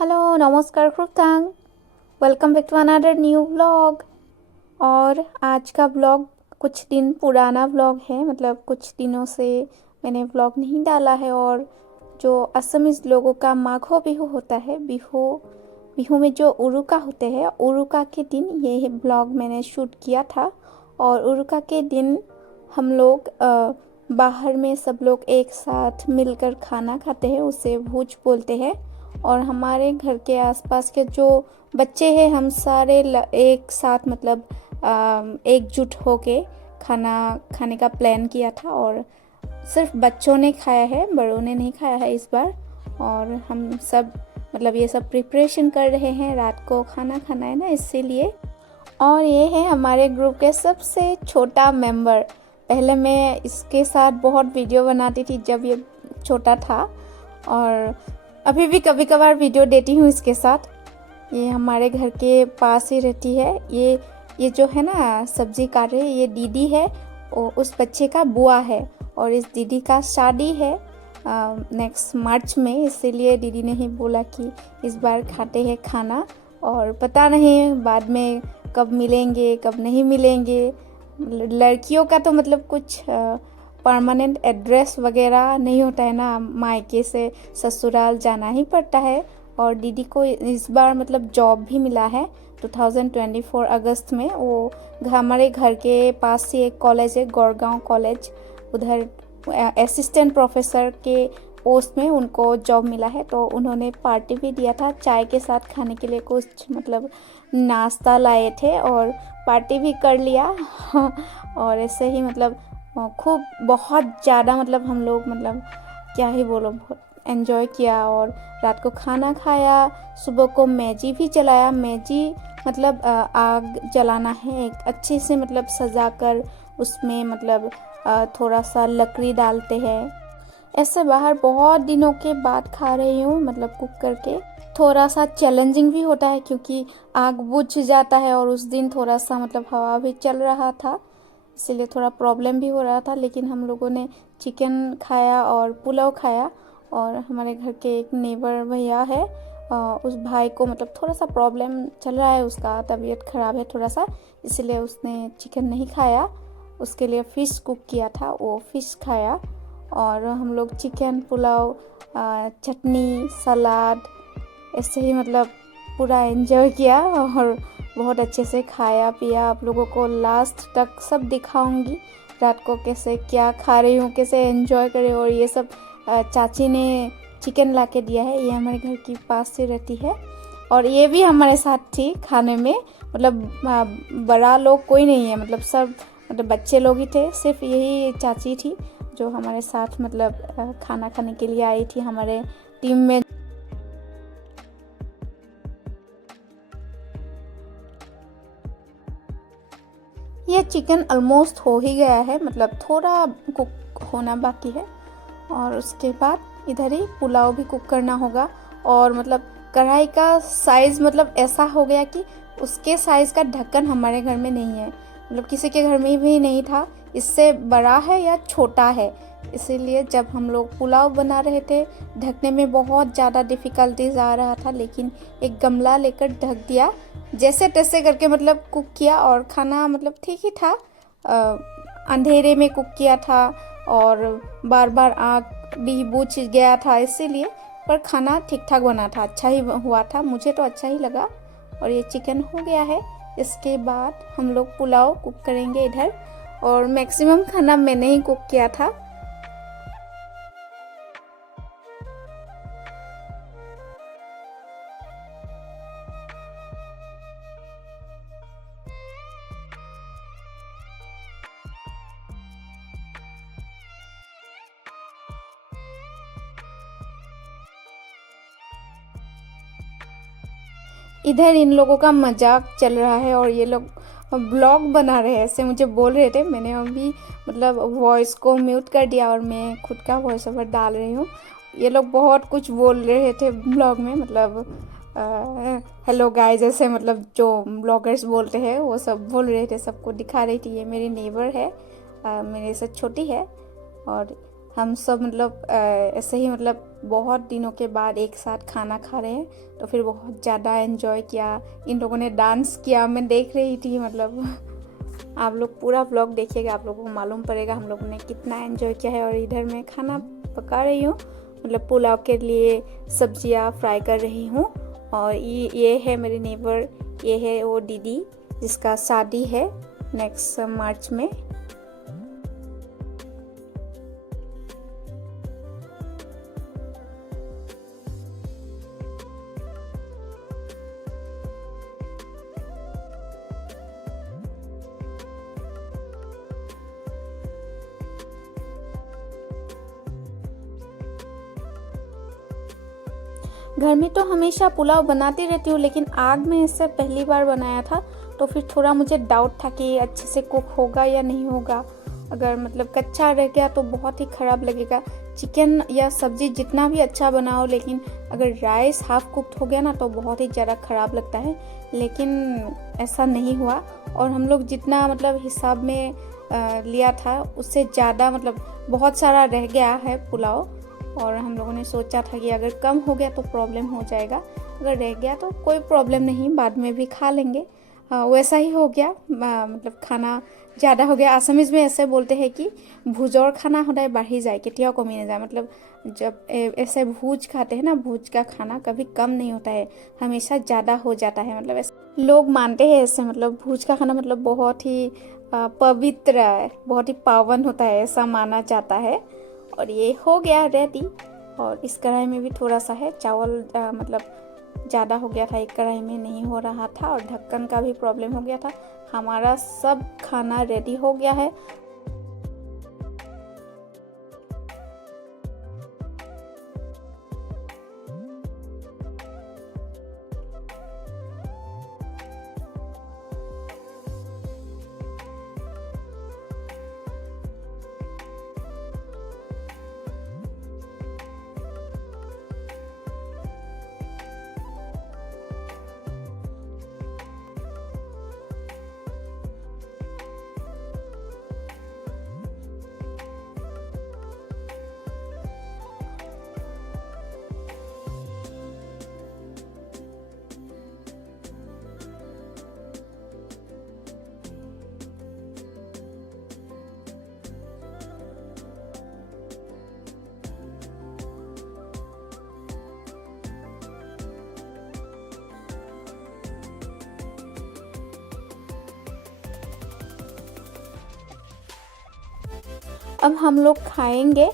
Hello नमस्कार Kritang. Welcome back to another new vlog. और आज का व्लॉग कुछ दिन पुराना व्लॉग है, मतलब कुछ दिनों से मैंने व्लॉग नहीं डाला है। और जो असमीज लोगों का माघो बिहू होता है, बिहू बिहू में जो उरुका होते हैं, उरुका के दिन ये व्लॉग मैंने शूट किया था। और उरुका के दिन हम लोग बाहर में सब लोग एक साथ मिलकर खाना खाते हैं, उसे भूज बोलते हैं। और हमारे घर के आसपास के जो बच्चे हैं, हम सारे एक साथ मतलब एकजुट होके खाना खाने का प्लान किया था। और सिर्फ बच्चों ने खाया है, बड़ों ने नहीं खाया है इस बार। और हम सब मतलब ये सब प्रिपरेशन कर रहे हैं, रात को खाना खाना है ना, इसीलिए। और ये है हमारे ग्रुप के सबसे छोटा मेंबर। पहले मैं इसके साथ बहुत वीडियो बनाती थी जब ये छोटा था, और अभी भी कभी कभार वीडियो देती हूँ इसके साथ। ये हमारे घर के पास ही रहती है। ये जो है ना सब्जी काट रही है, ये दीदी है, और उस बच्चे का बुआ है। और इस दीदी का शादी है नेक्स्ट मार्च में, इसीलिए दीदी ने ही बोला कि इस बार खाते हैं खाना। और पता नहीं बाद में कब मिलेंगे कब नहीं मिलेंगे। लड़कियों का तो मतलब कुछ परमानेंट एड्रेस वगैरह नहीं होता है ना, मायके से ससुराल जाना ही पड़ता है। और दीदी को इस बार मतलब जॉब भी मिला है 2024 अगस्त में। वो हमारे घर के पास ही एक कॉलेज है, गौरगांव कॉलेज, उधर असिस्टेंट प्रोफेसर के पोस्ट में उनको जॉब मिला है। तो उन्होंने पार्टी भी दिया था, चाय के साथ खाने के लिए कुछ मतलब नाश्ता लाए थे और पार्टी भी कर लिया। और ऐसे ही मतलब खूब बहुत ज़्यादा मतलब हम लोग मतलब क्या ही बोलो, बहुत एंजॉय किया। और रात को खाना खाया, सुबह को मैजी भी जलाया। मैजी मतलब आग जलाना है एक अच्छे से मतलब सजा कर, उसमें मतलब थोड़ा सा लकड़ी डालते हैं। ऐसे बाहर बहुत दिनों के बाद खा रही हूँ, मतलब कुक करके। थोड़ा सा चैलेंजिंग भी होता है क्योंकि आग बुझ जाता है, और उस दिन थोड़ा सा मतलब हवा भी चल रहा था, इसीलिए थोड़ा प्रॉब्लम भी हो रहा था। लेकिन हम लोगों ने चिकन खाया और पुलाव खाया। और हमारे घर के एक नेबर भैया है, उस भाई को मतलब थोड़ा सा प्रॉब्लम चल रहा है, उसका तबीयत ख़राब है थोड़ा सा, इसलिए उसने चिकन नहीं खाया। उसके लिए फ़िश कुक किया था, वो फ़िश खाया। और हम लोग चिकन पुलाव, चटनी, सलाद, ऐसे ही मतलब पूरा एंजॉय किया और बहुत अच्छे से खाया पिया। आप लोगों को लास्ट तक सब दिखाऊंगी रात को कैसे क्या खा रही हूँ, कैसे एंजॉय करे। और ये सब चाची ने चिकन ला के दिया है, ये हमारे घर के पास से रहती है। और ये भी हमारे साथ थी खाने में, मतलब बड़ा लोग कोई नहीं है, मतलब सब मतलब बच्चे लोग ही थे। सिर्फ यही चाची थी जो हमारे साथ मतलब खाना खाने के लिए आई थी हमारे टीम में। ये चिकन ऑलमोस्ट हो ही गया है, मतलब थोड़ा कुक होना बाकी है। और उसके बाद इधर ही पुलाव भी कुक करना होगा। और मतलब कढ़ाई का साइज़ मतलब ऐसा हो गया कि उसके साइज़ का ढक्कन हमारे घर में नहीं है, मतलब किसी के घर में भी नहीं था। इससे बड़ा है या छोटा है, इसीलिए जब हम लोग पुलाव बना रहे थे ढकने में बहुत ज़्यादा डिफ़िकल्टीज आ रहा था। लेकिन एक गमला लेकर ढक दिया, जैसे तैसे करके मतलब कुक किया। और खाना मतलब ठीक ही था, अंधेरे में कुक किया था और बार बार आँख भी बुझ गया था, इसीलिए। पर खाना ठीक ठाक बना था, अच्छा ही हुआ था, मुझे तो अच्छा ही लगा। और ये चिकन हो गया है। इसके बाद हम लोग पुलाव कुक करेंगे इधर। और मैक्सिमम खाना मैंने ही कुक किया था। इधर इन लोगों का मजाक चल रहा है और ये लोग ब्लॉग बना रहे हैं, ऐसे मुझे बोल रहे थे। मैंने अभी मतलब वॉइस को म्यूट कर दिया और मैं खुद का वॉइस ओवर डाल रही हूँ। ये लोग बहुत कुछ बोल रहे थे ब्लॉग में, मतलब हेलो गाइस ऐसे, मतलब जो ब्लॉगर्स बोलते हैं वो सब बोल रहे थे, सबको दिखा रही थी। ये मेरी नेबर है, मेरे से छोटी है। और हम सब मतलब ऐसे ही मतलब बहुत दिनों के बाद एक साथ खाना खा रहे हैं, तो फिर बहुत ज़्यादा एंजॉय किया। इन लोगों ने डांस किया, मैं देख रही थी। मतलब आप लोग पूरा व्लॉग देखिएगा, आप लोगों को मालूम पड़ेगा हम लोगों ने कितना एंजॉय किया है। और इधर मैं खाना पका रही हूँ, मतलब पुलाव के लिए सब्जियाँ फ्राई कर रही हूँ। और ये है मेरी नेबर, ये है वो दीदी जिसका शादी है नेक्स्ट मार्च में। घर में तो हमेशा पुलाव बनाती रहती हूँ, लेकिन आग में इससे पहली बार बनाया था, तो फिर थोड़ा मुझे डाउट था कि अच्छे से कुक होगा या नहीं होगा। अगर मतलब कच्चा रह गया तो बहुत ही ख़राब लगेगा। चिकन या सब्ज़ी जितना भी अच्छा बनाओ, लेकिन अगर राइस हाफ कुक्ड हो गया ना तो बहुत ही ज़्यादा ख़राब लगता है। लेकिन ऐसा नहीं हुआ, और हम लोग जितना मतलब हिसाब में लिया था उससे ज़्यादा मतलब बहुत सारा रह गया है पुलाव। और हम लोगों ने सोचा था कि अगर कम हो गया तो प्रॉब्लम हो जाएगा, अगर रह गया तो कोई प्रॉब्लम नहीं, बाद में भी खा लेंगे। वैसा ही हो गया। मतलब खाना ज़्यादा हो गया। आसामीज में ऐसे बोलते हैं कि भूजोर खाना सदाय बाढ़ी जाए, केतियाओ कमी नहीं जाए। मतलब जब ऐसे भूज खाते हैं ना, भूज का खाना कभी कम नहीं होता है, हमेशा ज़्यादा हो जाता है। मतलब ऐसे लोग मानते हैं ऐसे, मतलब भूज का खाना मतलब बहुत ही पवित्र है, बहुत ही पावन होता है, ऐसा माना जाता है। और ये हो गया रेडी। और इस कढ़ाई में भी थोड़ा सा है चावल, मतलब ज़्यादा हो गया था, एक कढ़ाई में नहीं हो रहा था, और ढक्कन का भी प्रॉब्लम हो गया था। हमारा सब खाना रेडी हो गया है। अब हम लोग खाएंगे।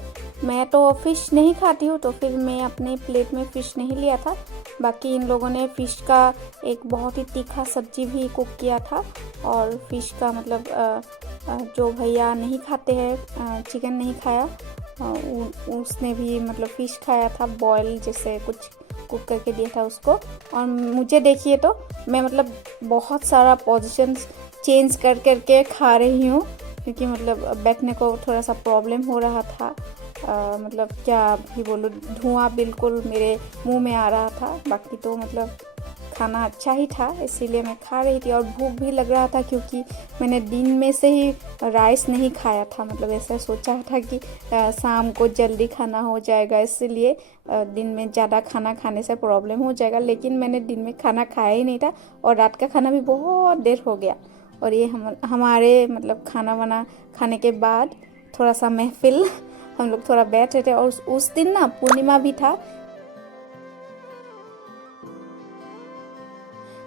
मैं तो फ़िश नहीं खाती हूँ, तो फिर मैं अपने प्लेट में फ़िश नहीं लिया था। बाकी इन लोगों ने फ़िश का एक बहुत ही तीखा सब्जी भी कुक किया था। और फ़िश का मतलब जो भैया नहीं खाते हैं, चिकन नहीं खाया, उसने भी मतलब फ़िश खाया था, बॉयल जैसे कुछ कुक करके दिया था उसको। और मुझे देखिए तो मैं मतलब बहुत सारा पोजीशंस चेंज कर करके खा रही हूँ, क्योंकि मतलब बैठने को थोड़ा सा प्रॉब्लम हो रहा था। मतलब क्या भी बोलूँ, धुआं बिल्कुल मेरे मुंह में आ रहा था। बाकी तो मतलब खाना अच्छा ही था, इसीलिए मैं खा रही थी। और भूख भी लग रहा था, क्योंकि मैंने दिन में से ही राइस नहीं खाया था। मतलब ऐसा सोचा था कि शाम को जल्दी खाना हो जाएगा, इसलिए दिन में ज़्यादा खाना खाने से प्रॉब्लम हो जाएगा। लेकिन मैंने दिन में खाना खाया ही नहीं था, और रात का खाना भी बहुत देर हो गया। और ये हमारे मतलब खाना खाने के बाद थोड़ा सा महफिल हम लोग थोड़ा बैठ रहे थे। और उस दिन ना पूर्णिमा भी था।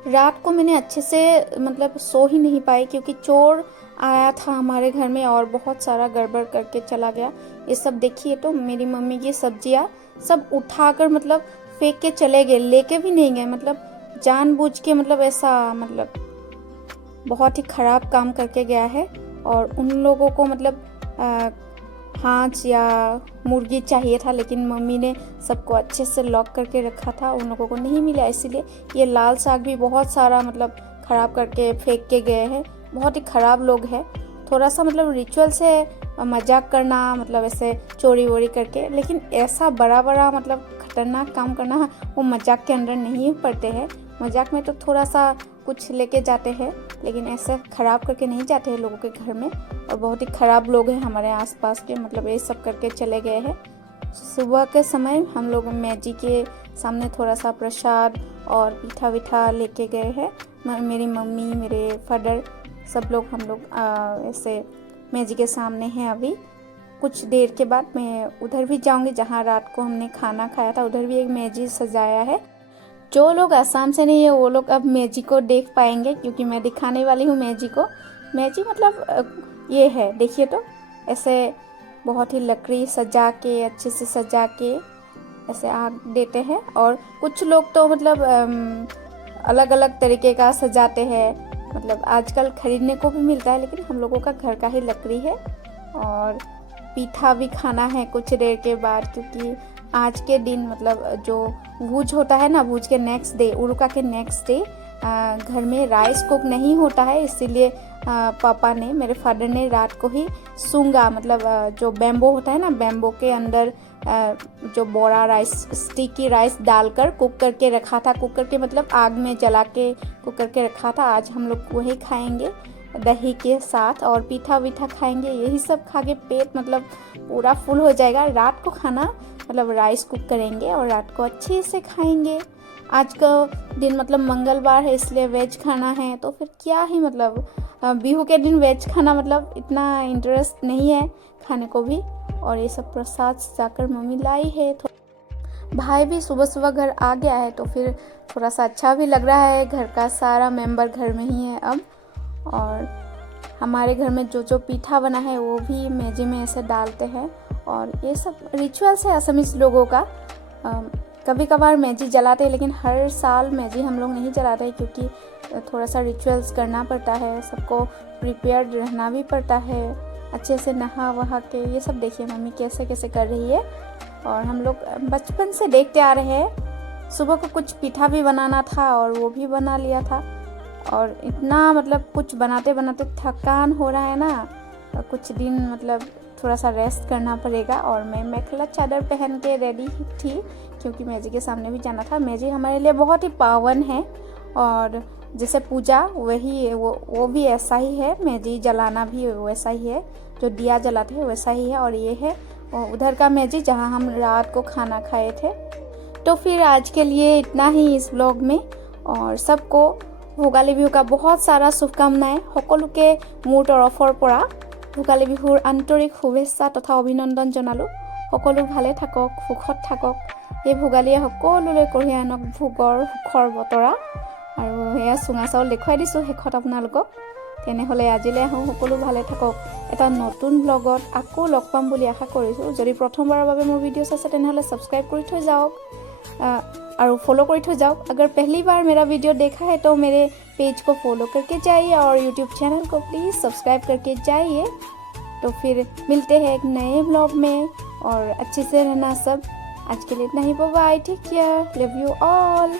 रात को मैंने अच्छे से मतलब सो ही नहीं पाई, क्योंकि चोर आया था हमारे घर में और बहुत सारा गड़बड़ करके चला गया। ये सब देखिए तो मेरी मम्मी की सब्जियां सब उठाकर मतलब फेंक के चले गए, लेके भी नहीं गए। मतलब जानबूझ के, मतलब ऐसा मतलब बहुत ही ख़राब काम करके गया है। और उन लोगों को मतलब हांस या मुर्गी चाहिए था, लेकिन मम्मी ने सबको अच्छे से लॉक करके रखा था, उन लोगों को नहीं मिला। इसीलिए ये लाल साग भी बहुत सारा मतलब ख़राब करके फेंक के गए हैं। बहुत ही ख़राब लोग हैं। थोड़ा सा मतलब रिचुअल से मजाक करना, मतलब ऐसे चोरी वोरी करके, लेकिन ऐसा बड़ा बड़ा मतलब खतरनाक काम करना वो मजाक के अंदर नहीं पड़ते हैं। मजाक में तो थोड़ा सा कुछ लेके जाते हैं, लेकिन ऐसा ख़राब करके नहीं जाते हैं लोगों के घर में। और बहुत ही ख़राब लोग हैं हमारे आसपास के, मतलब ये सब करके चले गए हैं। सुबह के समय हम लोग मैजी के सामने थोड़ा सा प्रसाद और पीठा वीठा लेके गए हैं। मेरी मम्मी, मेरे फादर, सब लोग हम लोग ऐसे मैजी के सामने हैं। अभी कुछ देर के बाद मैं उधर भी जाऊंगी जहाँ रात को हमने खाना खाया था, उधर भी एक मैजी सजाया है। जो लोग आसाम से नहीं है वो लोग अब मैजी को देख पाएंगे, क्योंकि मैं दिखाने वाली हूँ मैजी को। मैजी मतलब ये है, देखिए तो ऐसे बहुत ही लकड़ी सजा के, अच्छे से सजा के ऐसे आग देते हैं। और कुछ लोग तो मतलब अलग अलग तरीके का सजाते हैं, मतलब आजकल खरीदने को भी मिलता है, लेकिन हम लोगों का घर का ही लकड़ी है। और पीठा भी खाना है कुछ देर के बाद, क्योंकि आज के दिन मतलब जो भूज होता है ना, भूज के नेक्स्ट डे, उरुका के नेक्स्ट डे घर में राइस कुक नहीं होता है, इसीलिए पापा ने, मेरे फादर ने रात को ही सूंगा, मतलब जो बैम्बो होता है ना, बैम्बो के अंदर जो बोरा राइस, स्टिकी राइस डालकर कुक करके रखा था। कुक करके मतलब आग में जला के कुक करके रखा था। आज हम लोग वही खाएंगे दही के साथ, और पीठा वीठा खाएंगे। यही सब खा के पेट मतलब पूरा फुल हो जाएगा। रात को खाना मतलब राइस कुक करेंगे और रात को अच्छे से खाएंगे। आज का दिन मतलब मंगलवार है, इसलिए वेज खाना है। तो फिर क्या ही मतलब बिहू के दिन वेज खाना मतलब इतना इंटरेस्ट नहीं है खाने को भी। और ये सब प्रसाद जाकर मम्मी लाई है। तो भाई भी सुबह सुबह घर आ गया है, तो फिर थोड़ा सा अच्छा भी लग रहा है। घर का सारा मेंबर घर में ही है अब। और हमारे घर में जो जो पीठा बना है वो भी मैजी में ऐसे डालते हैं। और ये सब रिचुअल्स है असमीज लोगों का। कभी कभार मैजी जलाते हैं, लेकिन हर साल मैजी हम लोग नहीं जलाते हैं, क्योंकि थोड़ा सा रिचुअल्स करना पड़ता है, सबको प्रिपेयर्ड रहना भी पड़ता है, अच्छे से नहा वहा के। ये सब देखिए मम्मी कैसे कैसे कर रही है। और हम लोग बचपन से देखते आ रहे हैं। सुबह को कुछ पीठा भी बनाना था और वो भी बना लिया था। और इतना मतलब कुछ बनाते बनाते थकान हो रहा है ना, कुछ दिन मतलब थोड़ा सा रेस्ट करना पड़ेगा। और मैं मेखला चादर पहन के रेडी थी, क्योंकि मैजी के सामने भी जाना था। मैजी हमारे लिए बहुत ही पावन है, और जैसे पूजा वही वो भी ऐसा ही है। मैजी जलाना भी वैसा ही है, जो दिया जलाते हैं वैसा ही है। और ये है उधर का मैजी जहाँ हम रात को खाना खाए थे। तो फिर आज के लिए इतना ही इस व्लॉग में। और सबको भोगाली बिहू का बहुत सारा शुभकामनाएं। সকলোকে মোৰ তৰফৰ পৰা ভোগালী বিহুৰ আন্তৰিক শুভেচ্ছা তথা অভিনন্দন জনালোঁ। সকলো ভালে থাকক, সুখত থাকক। এই ভোগালীয়ে সকলোলৈ কঢ়িয়াই আনক ভোগৰ সুখৰ বতৰা। আৰু এয়া চুঙা চাউল দেখুৱাই দিছোঁ শেষত আপোনালোকক। তেনেহ'লে আজিলৈ আহোঁ, সকলো ভালে থাকক। এটা নতুন ব্লগত আকৌ লগ পাম বুলি আশা কৰিছোঁ। যদি প্ৰথমবাৰৰ বাবে মোৰ ভিডিঅ' চাইছে তেনেহ'লে ছাবস্ক্ৰাইব কৰি থৈ যাওক और फॉलो कर थो जाओ। अगर पहली बार मेरा वीडियो देखा है तो मेरे पेज को फॉलो करके जाइए और यूट्यूब चैनल को प्लीज़ सब्सक्राइब करके जाइए। तो फिर मिलते हैं एक नए ब्लॉग में, और अच्छे से रहना सब। आज के लिए इतना ही, bye bye, take care, love you all.